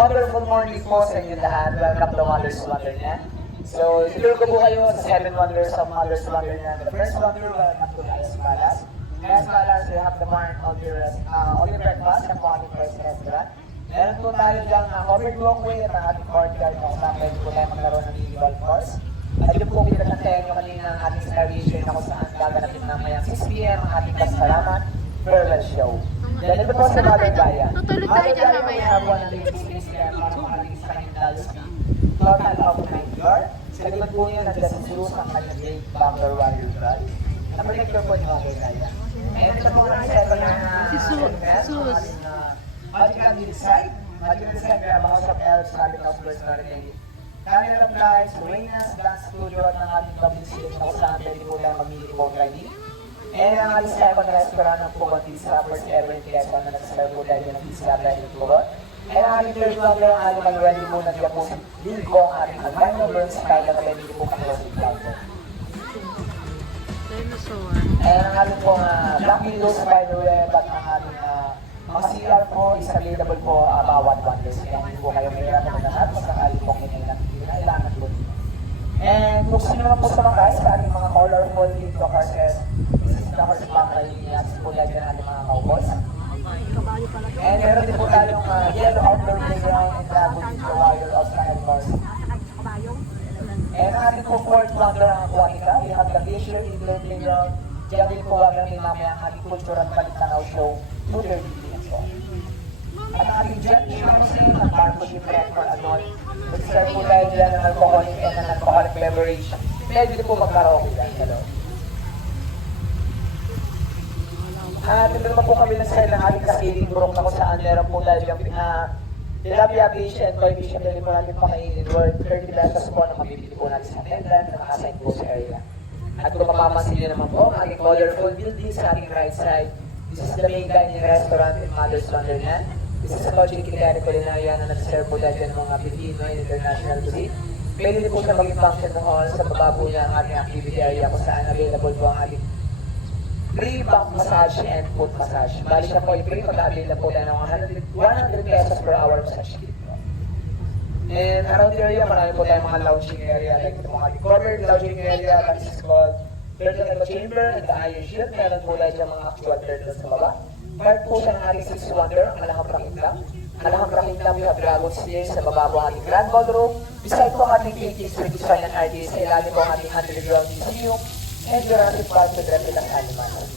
Wonderful morning po sa inyo lahat. Welcome to Mother's Wonderland. So, itulog ko po kayo sa 7 wonders of Mother's Wonderland. The first wonder, welcome to Las Malas. Las Malas, we have the morning of your breakfast at ating first restaurant. Meron po tayo dyan ang covered walkway at ang ating courtyard na kasama pwede po tayo maglaro ng mini golf course. At yung po pinagkantayan nyo kanina ang ating starvation na kung saan gaganapin namayang 6 p.m. ang ating kasalamat farewell show. Dahil ito po sa Mother Gaya. Tutulog tayo dyan mamaya. We have 160 square para makaling sa kanyang dollars fee. Total of 90 yard. Sa likod po niya, nandiyan sa Zeus ang kanyang great Bangor Warrior Drive. Naprojector po niyo kay Gaya. And ito po ang second na Zeus. Magical Inside. Magical Inside, we have House of Elves, Magic House Birds, Camera Flies, Reina's Dance Studio at ang ating publicity na kung saan pwede po lang mamili po training. And ang ating second restaurant ng Pugot Pizza, first ever in Quezon na nag-serve po tayo ng pizza dahil ng Pugot. And ang ating third wonder, ang ating ready po nandiyan po sa Lingko, ang ating Albino Burns style na pwede po pang-closing counter. Dinosaur. And ang ating pong Black Widow Spiderweb at ang ating mga CR po is available po bawat wonders. Kaya hindi po kayo mahirapan na lahat kung sakali po kailangan po dito. And kung sino naman po sa mga guys, sa ating mga colorful dito kasi Dr. Pangalinas po dahil na ating mga cowboys. And meron din po tayong yellow outdoor playground and Drago dito, Warrior of Sky Cars. And ang ating po fourth wonder ang Aquatica, we have the Glacier Indoor Playground. Diyan din po wagamin mamaya ang ating cultural palitanaw show, 2:30 p.m. po. At ang ating jet limousine at barco shipwreck for adult. Mag-serve po tayo dyan ng alcoholic and non-alcoholic beverage. Pwede din po mag-karaoke dyan. Hello. At ito naman po kami ng style ng ating kaskiling brook na kung saan meron po tayo yung tilapia fish and toy fish ang dali po natin pakainin worth 30 pesos po na mabibili po natin sa pendant na nakasign po sa area. At kung mapapansin nyo naman po, ang ating colorful building sa ating right side. This is the main dining restaurant in Mother's Wonderland. This is a Coaching Kitari Culinaria na nag-serve po dahil ng mga Pilipino and international cuisine. Pwede din po siya maging function ng hall sa baba po niya ang ating activity area kung saan available po ang ating free back massage and foot massage. Bali siya po free pag-available po tayo ng 100 pesos per hour massage kit. And around the area, marami po tayong mga lounging area like ito mga covered lounging area that is called Turtle Echo Chamber and the Iron Shield. Meron po tayo dyan mga actual turtles sa baba. Part po siya ng ating Six Wonder, ang Alahang Rakitlam. Alahang Rakitlam, we have Dragon Stairs sa baba po ang ating Grand Ballroom. Beside po ang ating K-Kids with Design and Artists, sa ilalim po ang ating Underground Museum and Jurassic Park with Reptiles Animals.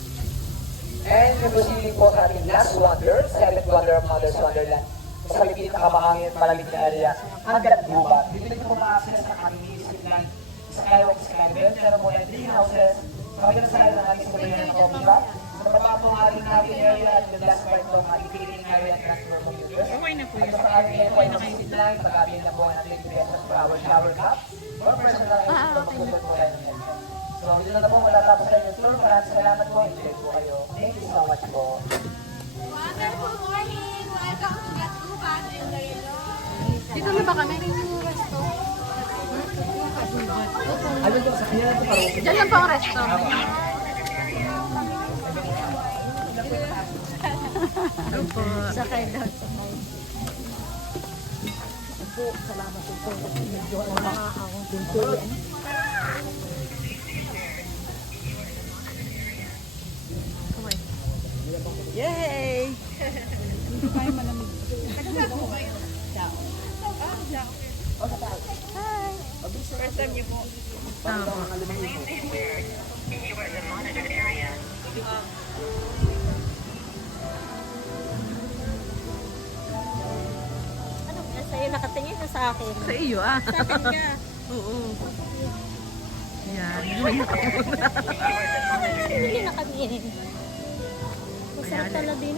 And proceeding po sa ating last wonder, seventh wonder of Mother's Wonderland. Sa lipid na kamahangin, malamig na area, hanggang gubat. Bibili ko po ma-access ang aming music line sa Skywalk Skybell. Meron po yung 3 houses. Sa kabilang side ng ating sabayan ng coffee shop. Sa baba po ang ating natin area at the last part po ang ating feeling area at transfer computers. Okay na po At yun. sa ating FY ng music line, pag-abihin na po ang ating pesos per hour shower cup. Or personal items na magsusunod po tayo ng area. So, dito na po matatapos tayo yung tour. Maraming salamat po. Enjoy po kayo. Thank you so much po. Wonderful morning! Welcome to Gatuban in Iloilo. Dito na ba kami? Ano po sa kanya ito parang? Diyan lang po ang resto. Opo. Sakay daw sa may. Opo, salamat po. Medyo akong pintuin. Yay! First time niyo po. Ano ka sa'yo? Nakatingin ka sa akin. Sa iyo ah. Sa akin ka. Oo. Yan. May nakamuna. Hindi na kami. Masarap pala din.